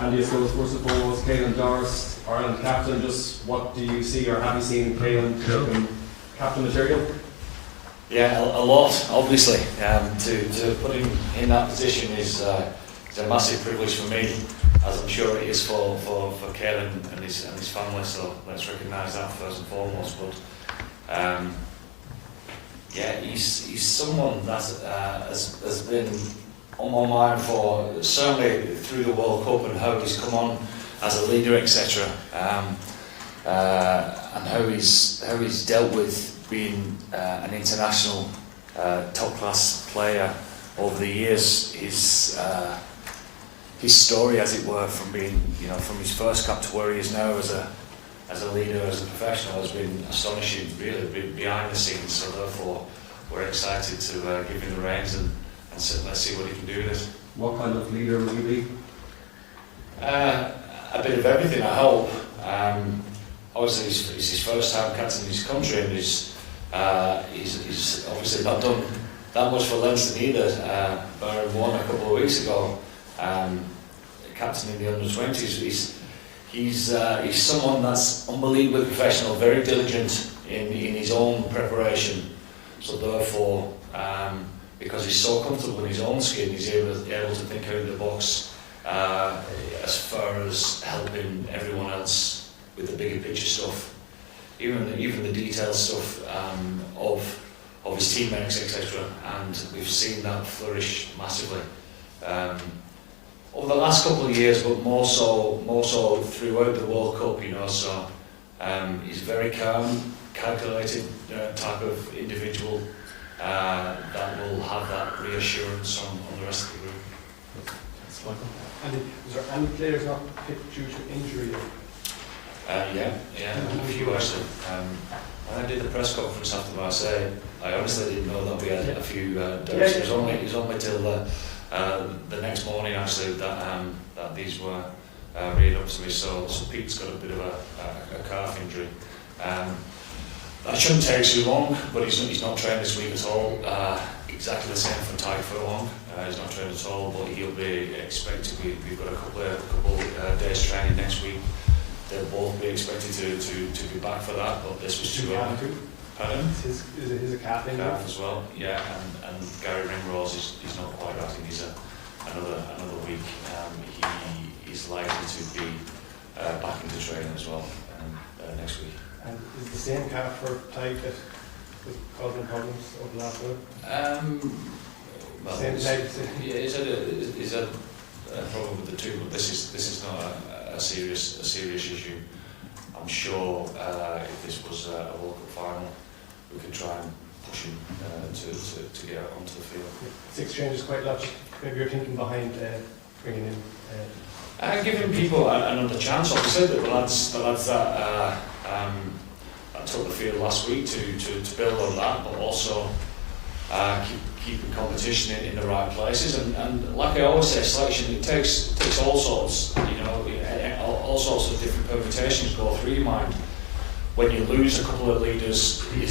Andy, I suppose first and foremost, Caelan Doris, Ireland captain, just what do you see or have you seen Caelan taking captain material? Yeah, a lot, obviously. To put him in that position is a massive privilege for me, as I'm sure it is for Caelan and his family, so let's recognise that first and foremost. But yeah, he's someone that has been on my mind for certainly through the World Cup and how he's come on as a leader, etc. And how he's dealt with being an international top class player over the years. His story, as it were, from being from his first cap to where he is now as a leader, as a professional, has been astonishing, really, behind the scenes. So therefore, we're excited to give him the reins and let's see what he can do with it. What kind of leader will he be? A bit of everything, I hope. Obviously, it's his first time captaining his country, and he's obviously not done that much for Leinster either. Barring one a couple of weeks ago, captaining the under-20s. He's someone that's unbelievably professional, very diligent in his own preparation. So therefore, because he's so comfortable in his own skin, he's able to think out of the box as far as helping everyone else with the bigger picture stuff, even the detailed stuff of his teammates, etc. And we've seen that flourish massively over the last couple of years, but more so throughout the World Cup. So he's very calm, calculated type of individual that will have that reassurance on the rest of the group. That's Michael. And is there any players not fit due to injury? Yeah, a few actually. When I did the press conference after Marseille, I honestly didn't know that we had a few doubts. It was only till the next morning actually that these were read up to me. So Pete's got a bit of a calf injury. That shouldn't take too long, but he's not trained this week at all. Exactly the same for Ty Furlong. He's not trained at all, but he'll be expected. We've got a couple days training next week. They'll both be expected to be back for that, but this was too early. Pardon? Is it a calf injury? Calf as well, yeah. And Gary Ringrose is not quite right. I think he's another week. He's likely to be back into training as well next week. And is the same calf for Ty that was causing problems over the last week? Well, same type? Yeah, is that a problem with the two? But this is not a serious issue. I'm sure if this was a World Cup final, we could try and push him to get onto the field. 6 changes quite a lot. Maybe you're thinking behind bringing in. Giving people another chance. Obviously, the lads that took the field last week to build on that, but also keeping competition in the right places. And like I always say, selection it takes all sorts. All sorts of different permutations go through your mind. When you lose a couple of leaders, do you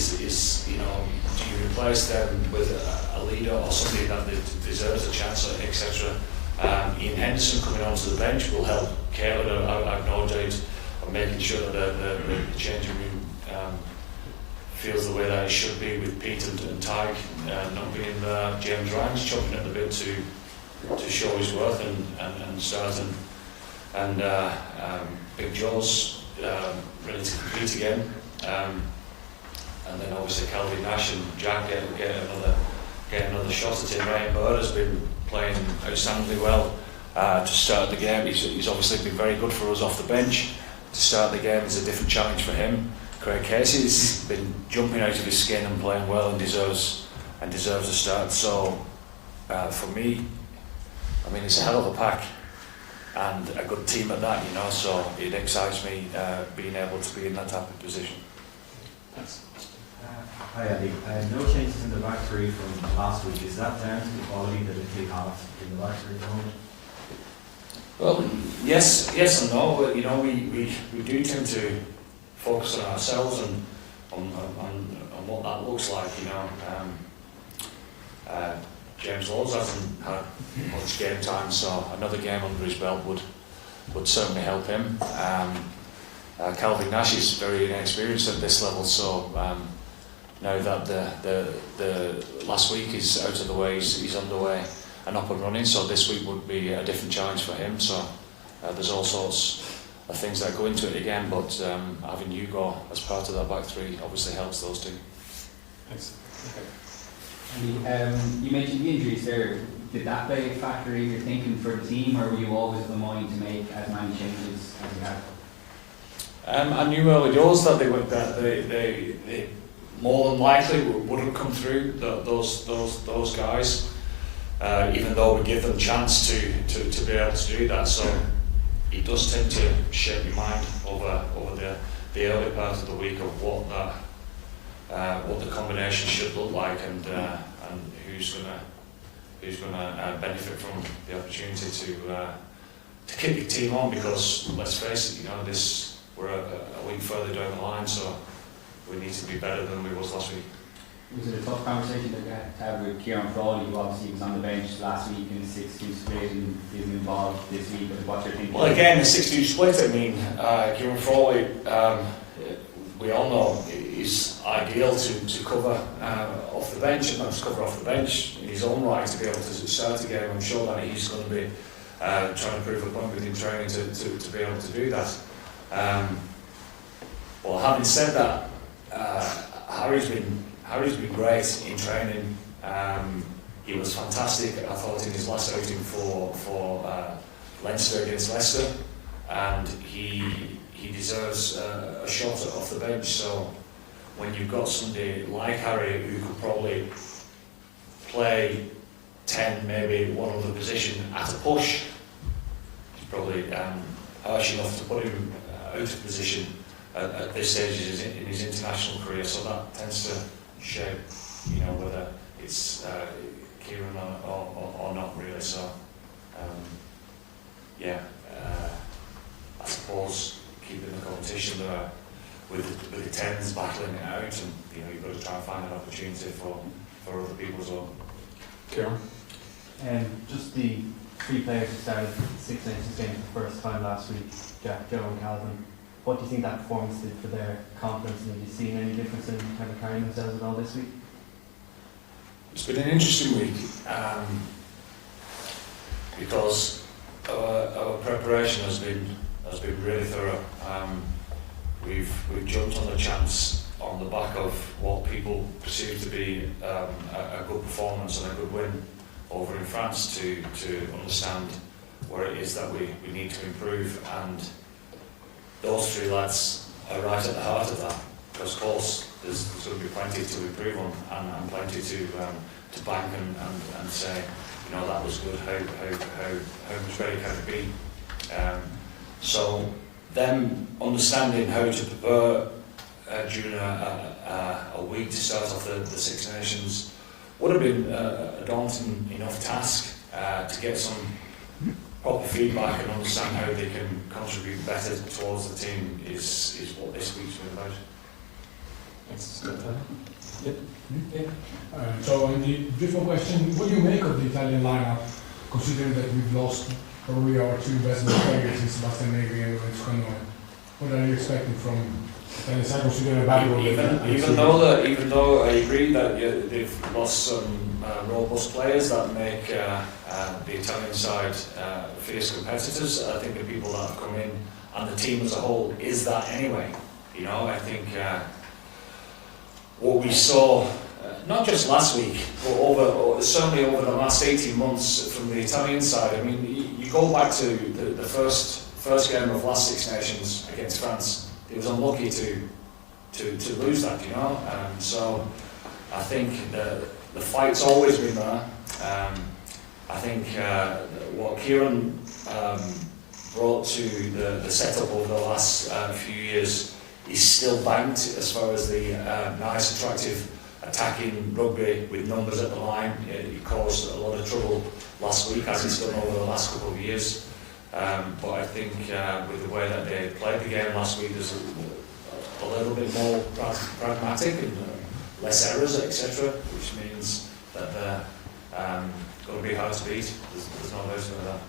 replace them with a leader or somebody that deserves a chance, etc. Ian Henderson coming onto the bench will help Caelan, I've no doubt, of making sure that the changing room feels the way that it should be, with Pete and Tyg not being there. James Ryan's chopping at the bit to show his worth and start, and Big Joe's ready to compete again, and then obviously Calvin Nash and Jack get another shot at it. Ryan Bird has been playing outstandingly well to start the game. He's obviously been very good for us off the bench. To start the game is a different challenge for him. Craig Casey's been jumping out of his skin and playing well and deserves a start. So for me, I mean, it's a hell of a pack and a good team at that, so it excites me being able to be in that type of position. Thanks. Hi Andy, no changes in the back three from last week. Is that down to the quality that the team have in the back three at the moment? Well, yes and no, but we do tend to focus on ourselves and on what that looks like. James Lawes hasn't had much game time, so another game under his belt would would certainly help him. Calvin Nash is very inexperienced at this level, so now that the last week is out of the way, he's underway and up and running, so this week would be a different challenge for him. So there's all sorts of things that go into it again, but having Hugo as part of that back three obviously helps those two. Thanks. Andy, you mentioned the injuries there. Did that play a factor in your thinking for the team, or were you always of the mind to make as many changes as you had? I knew early doors that they more than likely wouldn't come through those guys, even though we give them a chance to be able to do that. So it does tend to shape your mind over the early part of the week of what the combination should look like, and who's gonna benefit from the opportunity to keep your team on, because let's face it, we're a week further down the line, so we need to be better than we was last week. Was it a tough conversation to have with Kieran Frawley, who obviously was on the bench last week in the 6-2 split and isn't involved this week, but what you're thinking? Well, again, the 6-2 split, I mean, Kieran Frawley, we all know is ideal to cover off the bench, and not just cover off the bench in his own right, to be able to start a game. I'm sure that he's going to be trying to prove a point within training to be able to do that. Well, having said that, Harry's been great in training. He was fantastic, I thought, in his last outing for Leinster against Leicester, and he deserves a shot off the bench. So when you've got somebody like Harry who could probably play 10, maybe one other position at a push, it's probably harsh enough to put him out of position at this stage in his international career. So that tends to shape, whether it's Kieran or not really. So I suppose keeping the competition there with the tens battling it out, and you've got to try and find an opportunity for other people as well. Kieran? Just the three players who started the Six Nations game for the first time last week, Jack, Joe and Calvin, what do you think that performance did for their confidence, and have you seen any difference in kind of carrying themselves at all this week? It's been an interesting week because our preparation has been really thorough. We've jumped on the chance on the back of what people perceive to be a good performance and a good win over in France to understand where it is that we need to improve, and those three lads are right at the heart of that, because of course there's going to be plenty to improve on and plenty to bank and say, that was good, how much better can it be? So them understanding how to prepare during a week to start off the Six Nations would have been a daunting enough task to get some proper feedback and understand how they can contribute better towards the team is what this week's been about. Thanks. So, Andy, different question. What do you make of the Italian lineup, considering that we've lost probably our two best players in Sebastian Negri and Lorenzo Canoe? What are you expecting from the Italian side, considering a Even though I agree that they've lost some robust players that make the Italian side fierce competitors, I think the people that have come in and the team as a whole is that anyway. I think what we saw, not just last week, but certainly over the last 18 months from the Italian side. I mean, you go back to the first game of last Six Nations against France. It was unlucky to lose that, so I think the fight's always been there. I think what Kieran brought to the setup over the last few years is still banked as far as the nice, attractive attacking rugby with numbers at the line. It caused a lot of trouble last week, as it's done over the last couple of years. But I think with the way that they played the game last week, there's a little bit more pragmatic and less errors, etc., which means that they're going to be hard to beat. There's no doubt about that.